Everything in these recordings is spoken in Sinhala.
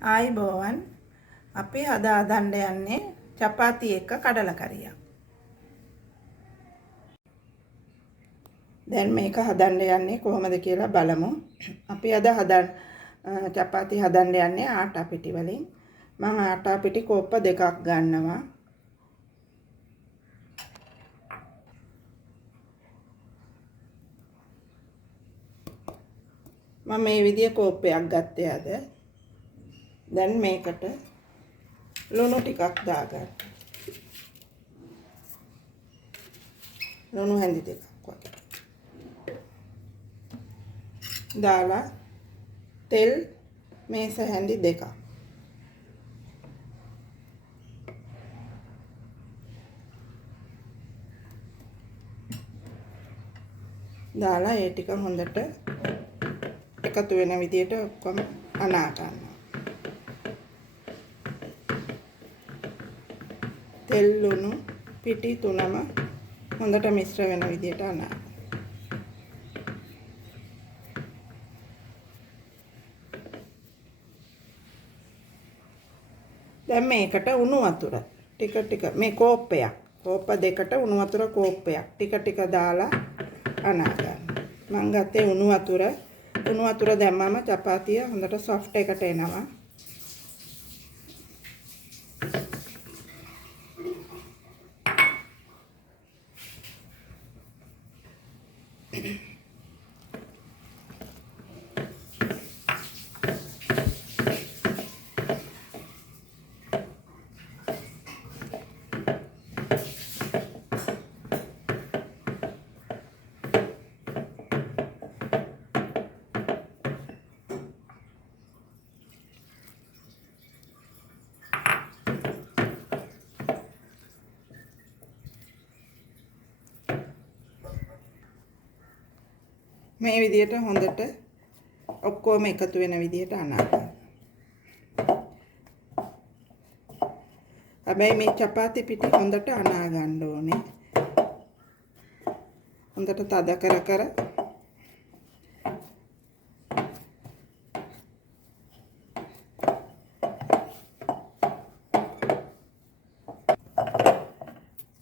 ආයිබෝවන් අපි අද හදන්න යන්නේ චපාති එක කඩල කරියක්. දැන් මේක හදන්න යන්නේ කොහොමද කියලා බලමු. අපි අද චපාති හදන්න යන්නේ ආටා පිටි වලින්. මම ආටා පිටි කෝප්ප දෙකක් ගන්නවා. මම මේ විදිය කෝප්පයක් ගත්තේ අද. දැන් මේකට ලුණු ටිකක් දාගන්න. ලුණු හැඳි දෙකක් වගේ. දාලා තෙල් මේස හැඳි දෙකක්. දාලා ඒ ටික හොඳට එකතු වෙන විදියට ඔක්කොම අනා ගන්නවා. තෙල් ලුණු පිටි තුනම හොඳට මිශ්‍ර වෙන විදියට අනා. දැන් මේකට උණු වතුර ටික මේ කෝප්ප දෙකට උණු වතුර කෝප්පයක් ටික දාලා අනා ගන්න. මම ගත්තේ උණු වතුර දැම්මම චපාතිය හොඳට සොෆ්ට් එකට එනවා. මේ විදියට හොඳට ඔක්කොම එකතු වෙන විදියට අනා ගන්න. හැබැයි මේ චපාති පිටි හොඳට අනා ගන්න ඕනේ. හොඳට තද කර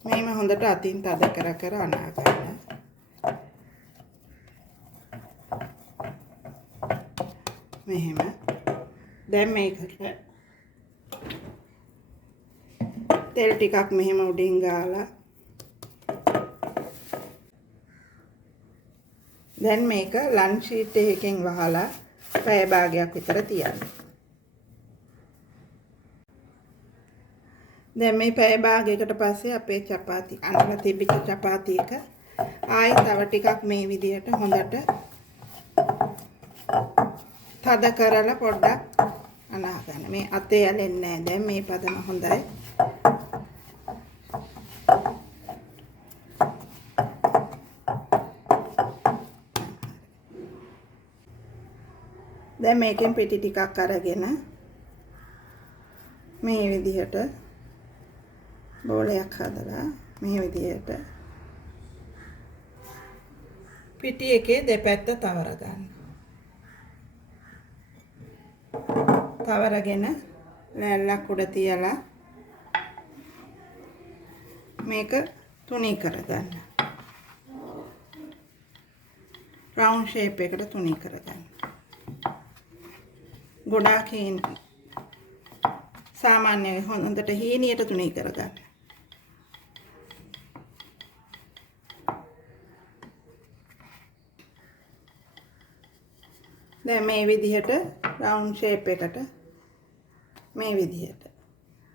මේම හොඳට අතින් තද කර අනා ගන්න. මෙහෙම. දැන් මේකට තෙල් ටිකක් මෙහෙම උඩින් ගාලා දැන් මේක ලන්ච් ෂීට් එකකින් වහලා පැය භාගයක් විතර තියන්න. දැන් මේ පැය භාගයකට පස්සේ අපේ චපාති අනලා තිබිච්ච චපාති එක ආයෙ තව ටිකක් මේ විදිහට හොඳට තද කරලා පොඩ්ඩක් අනා ගන්න. මේ අතේ ඇලෙන්නේ නැහැ. දැන් මේ පදම හොඳයි. දැන් මේකෙන් පිටි ටිකක් අරගෙන මේ විදිහට බෝලයක් හදලා මේ විදිහට පිටි එකේ දෙපැත්ත තවර ගන්න. තවරගෙන ලෑල්ලක් උඩ තියලා මේක තුනී කරගන්න. රවුන්ඩ් ෂේප් එකට තුනී කරගන්න. ගොඩාක් සාමාන්‍ය හොඳට හීනියට තුනී කරගන්න. දැන් මේ විදිහට රවුන්ඩ් ෂේප් එකට මේ විදිහට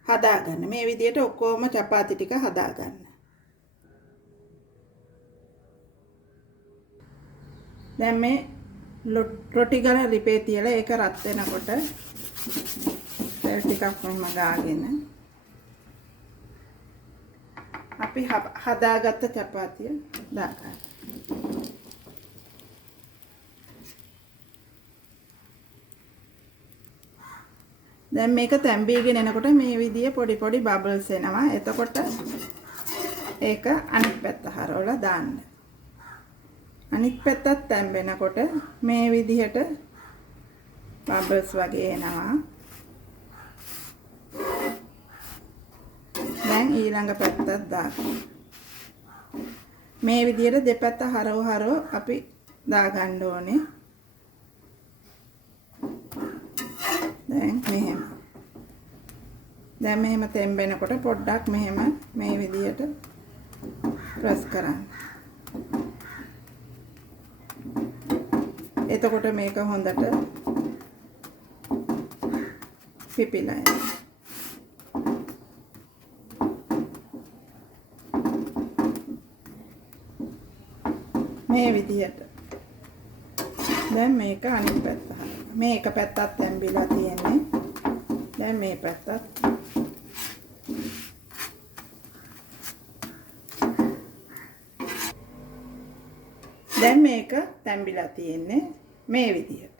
හදාගන්න. මේ විදිහට ඔක්කොම චපාති ටික හදාගන්න. දැන් මේ රොටි ගල ලිපේ තියලා ඒක රත් වෙනකොට තෙල් ටිකක් මෙහෙම ගාගෙන අපි හදාගත්ත චපාතිය දාගන්න. දැන් මේක තැම්බීගෙන එනකොට මේ විදිය පොඩි බබල්ස් එනවා. එතකොට ඒක අනිත් පැත්ත හරවලා දාන්න. අනිත් පැත්තත් තැම්බෙනකොට මේ විදිහට බබල්ස් වගේ එනවා. දැන් ඊළඟ පැත්තත් දාගන්න. මේ විදිහට දෙපැත්ත හරව අපි දාගන්න ඕනේ. දැන් මෙහෙම තෙම්බෙනකොට පොඩ්ඩක් මෙහෙම මේ විදිහට ප්‍රස් කරන්න. එතකොට මේක හොඳට පිපිලා යනවා. මේ විදිහට. දැන් මේක අනිත් පැත්ත හරවන්න. මේ එක පැත්තක් තැම්බිලා තියෙන්නේ. දැන් මේ පැත්තත් දැන් මේක තැම්බිලා තියෙන්නේ මේ විදිහට.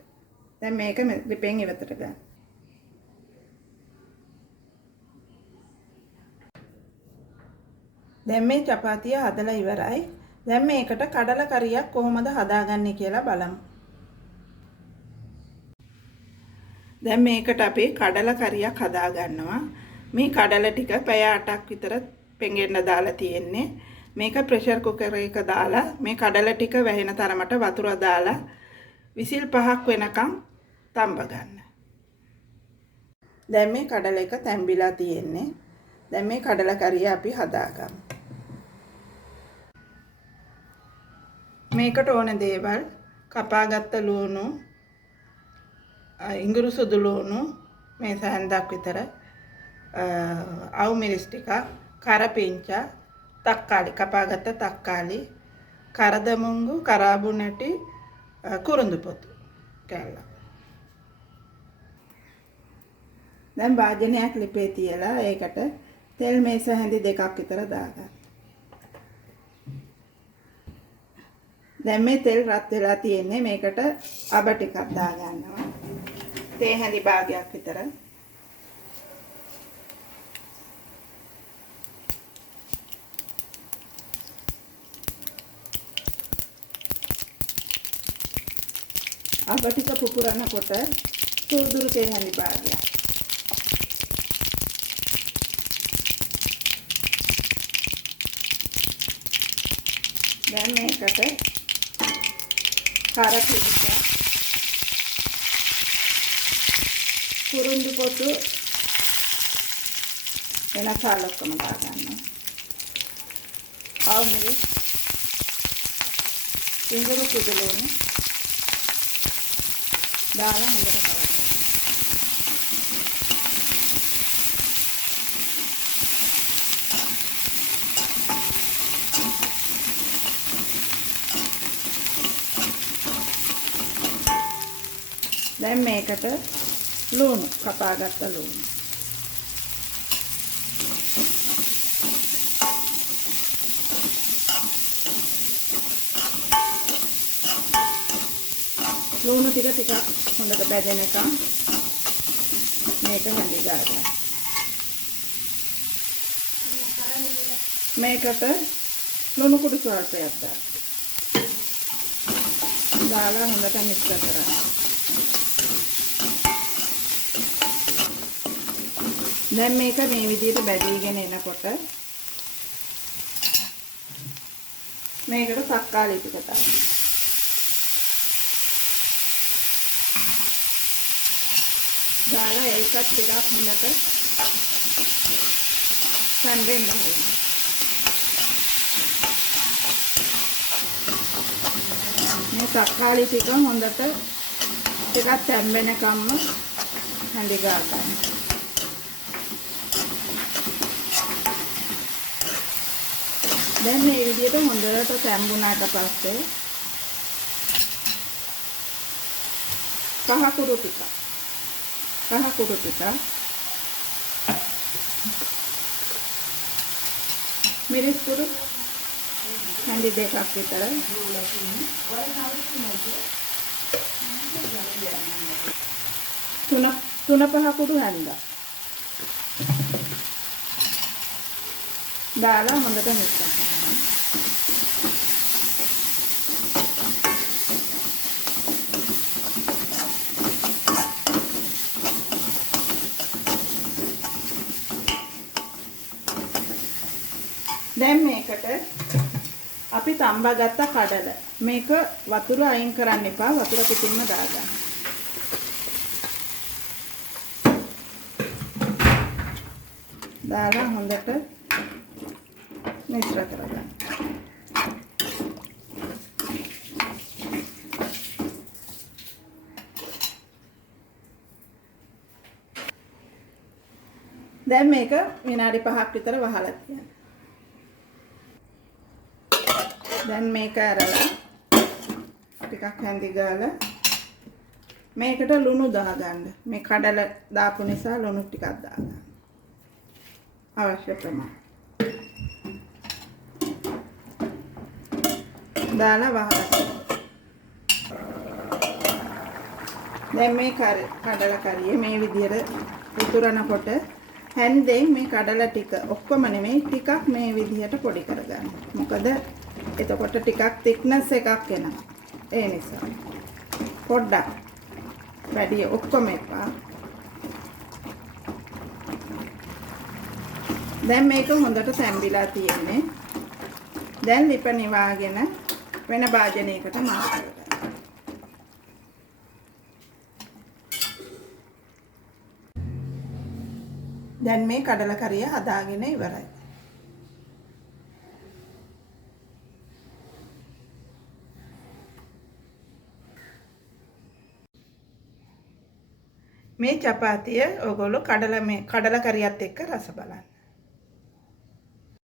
දැන් මේක ලිපෙන් ඉවතට ගන්න. දැන් මේ චපාතිය හදලා ඉවරයි. දැන් මේකට කඩල කරියක් කොහොමද හදාගන්නේ කියලා බලමු. දැන් මේකට අපි කඩල කරියක් හදා ගන්නවා. මේ කඩල ටික පැය 8ක් විතර පෙඟෙන්න දාලා තියෙන්නේ. මේක ප්‍රෙෂර් කුකර් එක දාලා මේ කඩල ටික වැහෙන තරමට වතුර දාලා විසිල් 5ක් වෙනකම් තම්බ ගන්න. දැන් මේ කඩල එක තැම්බිලා තියෙන්නේ. දැන් මේ කඩල කරිය අපි හදාගමු. මේකට ඕන දේවල් කපාගත්ත ලුණු, ඉඟුරු සුදු ලුණු මේ සැන්දක් විතර, අවු මිරිස් ටිකක්, කරපිංචා, තක්කාලි කපාගත්ත තක්කාලි, කරදමුංගු, කරාබු නැටි, කුරුඳු පොතු කැල්ල. දැන් වාජනයක් ලිපේ තියලා ඒකට තෙල් මේස හැඳි දෙකක් විතර දාගන්න. දැන් මේ තෙල් රත් වෙලා තියෙන්නේ. මේකට අබ ටිකක් දාගන්නවා. තේ හැඳි භාගයක් විතර. අබ ටික පුපුරනකොට සුදුරු තේ හැඳි භාගයක්. දැන් මේකට කරපිංචා, කුරුඳු පොතු වෙනසාල ඔක්කොම දාගන්නවා. අවු මිරිස්, ඉඟුරු සුදු ලුණු දාලා හොඳට කලන්න. දැන් මේකට ලුණු කපාගත්ත ලුණු. ලුණු ටික හොඳට බැදෙනකම් මේක හැඳි ගන්න. මේකට ලුණු කුඩු ස්වල්පයක් දාලා හොඳට මික්ස් කරගන්න. දැන් මේක මේ විදිහට බැදීගෙන එනකොට මේකට තක්කාලි ටික දාන්න. දාලා ඒකත් ටිකක් හොඳට සම්බෙන්න ඕනේ. මේ තක්කාලි ටික හොඳට ටිකක් තැම්බෙනකම්ම හඳි ගා ගන්න. දැන් මේ විදිහට හොඳට තැම්බුණාට පස්සේ කහ කුරු ටික මිරිස් කුරු හැඳි දෙකක් විතර, තුන පහ කුඩු හැන්දා දාලා හොඳට මික්ස් කරගන්න. දැන් මේකට අපි තම්බා ගත්ත කඩල. මේක වතුර අයින් කරන්න එපා. වතුර පිටින්ම දාගන්න. දාලා හොඳට මිශ්‍ර කරගන්න. දැන් මේක විනාඩි 5ක් විතර වහලා තියන්න. දැන් මේක අරලා ටිකක් හැඳි ගාලා මේකට ලුණු දාගන්න. මේ කඩල දාපු නිසා ලුණු ටිකක් දාගන්න. අවශ්‍ය ප්‍රමාණය. දාලා වහලා. දැන් මේ කඩල කරියේ මේ විදිහට උතුරනකොට හැන්දෙන් මේ කඩල ටික ඔක්කොම නෙමෙයි ටිකක් මේ විදිහට පොඩි කරගන්න. මොකද එතකොට ටිකක් thickness එකක් එනවා. ඒ නිසා පොඩ්ඩක් වැඩි ඔක්කොම එපා. දැන් මේක හොඳට තැම්බිලා තියෙන්නේ. දැන් ලිප නිවාගෙන වෙන භාජනයකට මාරු කරගන්න. දැන් මේ කඩල කරිය හදාගෙන ඉවරයි. මේ චපාතිය ඔයගොල්ලෝ කඩල කරියත් එක්ක රස බලන්න.